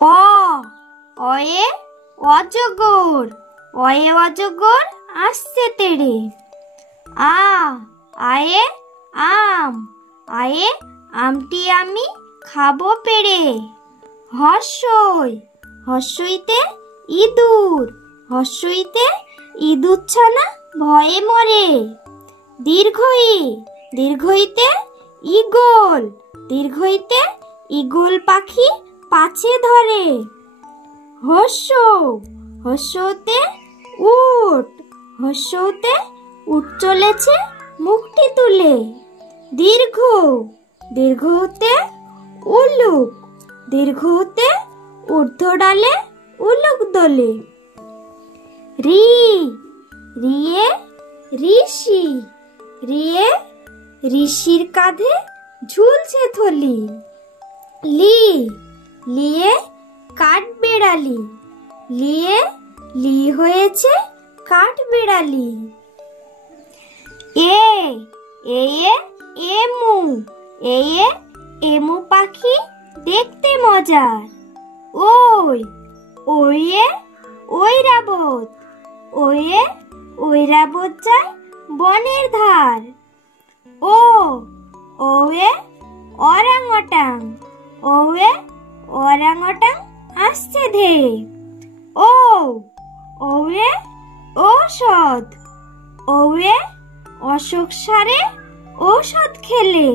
অ অয়ে অজগর, অয়ে অজগর আসছে তেড়ে। আ আয়ে আম, আয়ে আমটি আমি খাবো পেড়ে। হর্ষই হর্ষইতে ইঁদুর, হর্ষইতে ইঁদুর ছানা ভয়ে মরে। দীর্ঘই দীর্ঘইতে ঈগল, দীর্ঘইতে ঈগল পাখি পাছে ধরে। হর্ষ হর্ষতে উট, হর্ষতে উট চলেছে মুখটি তুলে। দীর্ঘ দীর্ঘতে উলুক, দীর্ঘতে ঊর্ধ্ব ডালে উলুক দোলে। রি রিয়ে ঋষি, রিয়ে ঋষির কাঁধে ঝুলছে থলি। লি লিয়ে কাঠ বেড়ালি, লিয়ে লি হয়েছে কাঠ বেড়ালি। এ এয়ে এমু, এয়ে এমু পাখি দেখতে মজার। ওই ওয়ে ঐরাবত, ওয়ে ঐরাবত যায় বনের ধার। ও ওয়ে অরাংওটাং, ওয়ে অরাংওটাং আসছে ধেয়ে। ও ওয়ে ঔষধ, ওয়ে অশোক সারে ঔষধ খেলে।